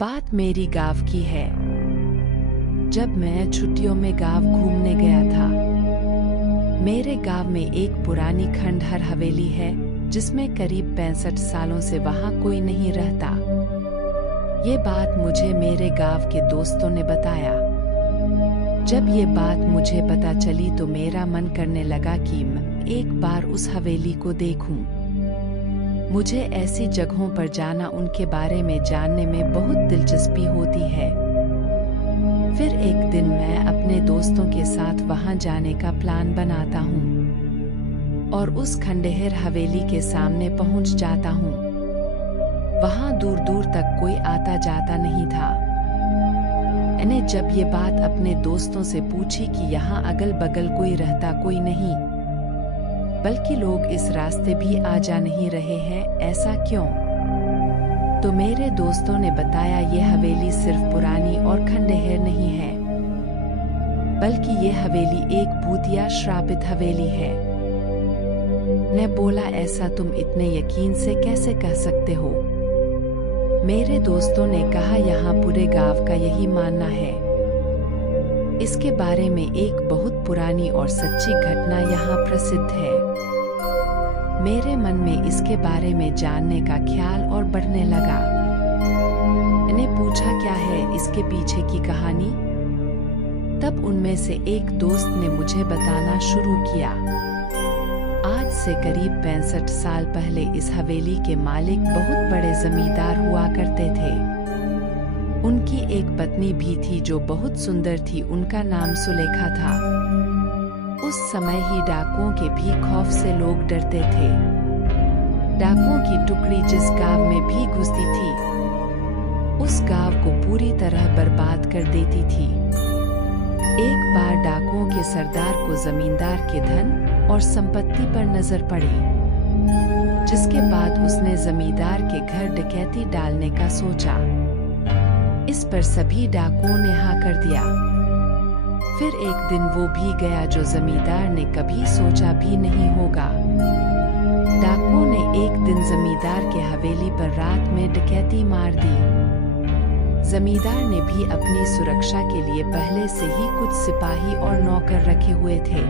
बात मेरी गांव की है। जब मैं छुट्टियों में गांव घूमने गया था। मेरे गांव में एक पुरानी खंडहर हवेली है जिसमें करीब 65 सालों से वहां कोई नहीं रहता। ये बात मुझे मेरे गांव के दोस्तों ने बताया। जब ये बात मुझे पता चली तो मेरा मन करने लगा कि मैं एक बार उस हवेली को देखूं। मुझे ऐसी जगहों पर जाना, उनके बारे में जानने में बहुत दिलचस्पी होती है। फिर एक दिन मैं अपने दोस्तों के साथ वहां जाने का प्लान बनाता हूं और उस खंडहर हवेली के सामने पहुंच जाता हूं। वहां दूर दूर तक कोई आता जाता नहीं था। मैंने जब ये बात अपने दोस्तों से पूछी कि यहाँ अगल बगल कोई रहता कोई नहीं, बल्कि लोग इस रास्ते भी आ जा नहीं रहे हैं, ऐसा क्यों? तो मेरे दोस्तों ने बताया ये हवेली सिर्फ पुरानी और खंडहर नहीं है, बल्कि ये हवेली एक भूतिया श्रापित हवेली है। मैं बोला, ऐसा तुम इतने यकीन से कैसे कह सकते हो? मेरे दोस्तों ने कहा, यहाँ पूरे गांव का यही मानना है। इसके बारे में एक बहुत पुरानी और सच्ची घटना यहाँ प्रसिद्ध है। मेरे मन में इसके बारे में जानने का ख्याल और बढ़ने लगा। मैंने पूछा, क्या है इसके पीछे की कहानी? तब उनमें से एक दोस्त ने मुझे बताना शुरू किया। आज से करीब 65 साल पहले इस हवेली के मालिक बहुत बड़े जमींदार हुआ करते थे। उनकी एक पत्नी भी थी जो बहुत सुंदर थी। उनका नाम सुलेखा था। उस समय ही डाकुओं के भी खौफ से लोग डरते थे। डाकुओं की टुकड़ी जिस गांव में भी घुसती थी, उस गांव को पूरी तरह बर्बाद कर देती थी। एक बार डाकुओं के सरदार को जमींदार के धन और संपत्ति पर नजर पड़ी, जिसके बाद उसने जमींदार के घर डकैती डालने का सोचा। इस पर सभी डाकुओं ने हाँ कर दिया। फिर एक दिन वो भी गया जो जमींदार ने कभी सोचा भी नहीं होगा। डाकुओं ने एक दिन जमींदार के हवेली पर रात में डकैती मार दी। जमींदार ने भी अपनी सुरक्षा के लिए पहले से ही कुछ सिपाही और नौकर रखे हुए थे,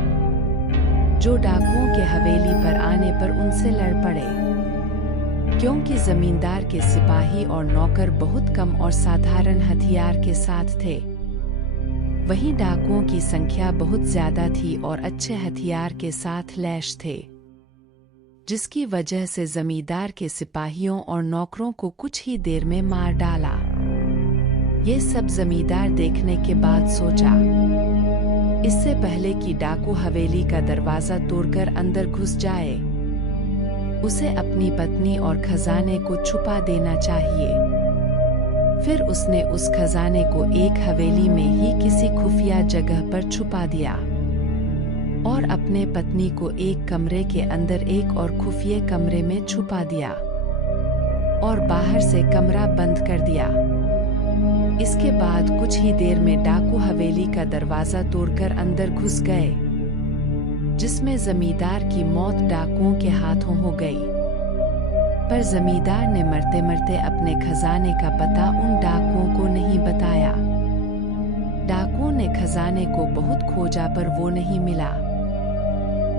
जो डाकुओं के हवेली पर आने पर उनसे लड़ पड़े। क्योंकि जमींदार के सिपाही और नौकर बहुत कम और साधारण हथियार के साथ थे, वहीं डाकुओं की संख्या बहुत ज्यादा थी और अच्छे हथियार के साथ लैस थे, जिसकी वजह से जमींदार के सिपाहियों और नौकरों को कुछ ही देर में मार डाला। ये सब जमींदार देखने के बाद सोचा, इससे पहले कि डाकू हवेली का दरवाजा तोड़कर अंदर घुस जाए, उसे अपनी पत्नी और खजाने को छुपा देना चाहिए। फिर उसने उस खजाने को एक हवेली में ही किसी खुफिया जगह पर छुपा दिया और अपने पत्नी को एक कमरे के अंदर एक और खुफिया कमरे में छुपा दिया और बाहर से कमरा बंद कर दिया। इसके बाद कुछ ही देर में डाकू हवेली का दरवाजा तोड़कर अंदर घुस गए, जिसमें जमींदार की मौत डाकुओं के हाथों हो गई। पर जमींदार ने मरते मरते अपने खजाने का पता उन डाकुओं को नहीं बताया। डाकुओं ने खजाने को बहुत खोजा पर वो नहीं मिला।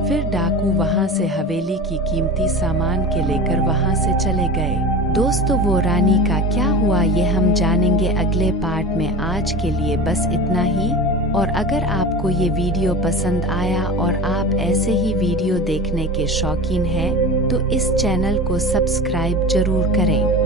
फिर डाकू वहां से हवेली की कीमती सामान के लेकर वहां से चले गए। दोस्तों, वो रानी का क्या हुआ ये हम जानेंगे अगले पार्ट में। आज के लिए बस इतना ही। और अगर आपको ये वीडियो पसंद आया और आप ऐसे ही वीडियो देखने के शौकीन हैं, तो इस चैनल को सब्सक्राइब जरूर करें।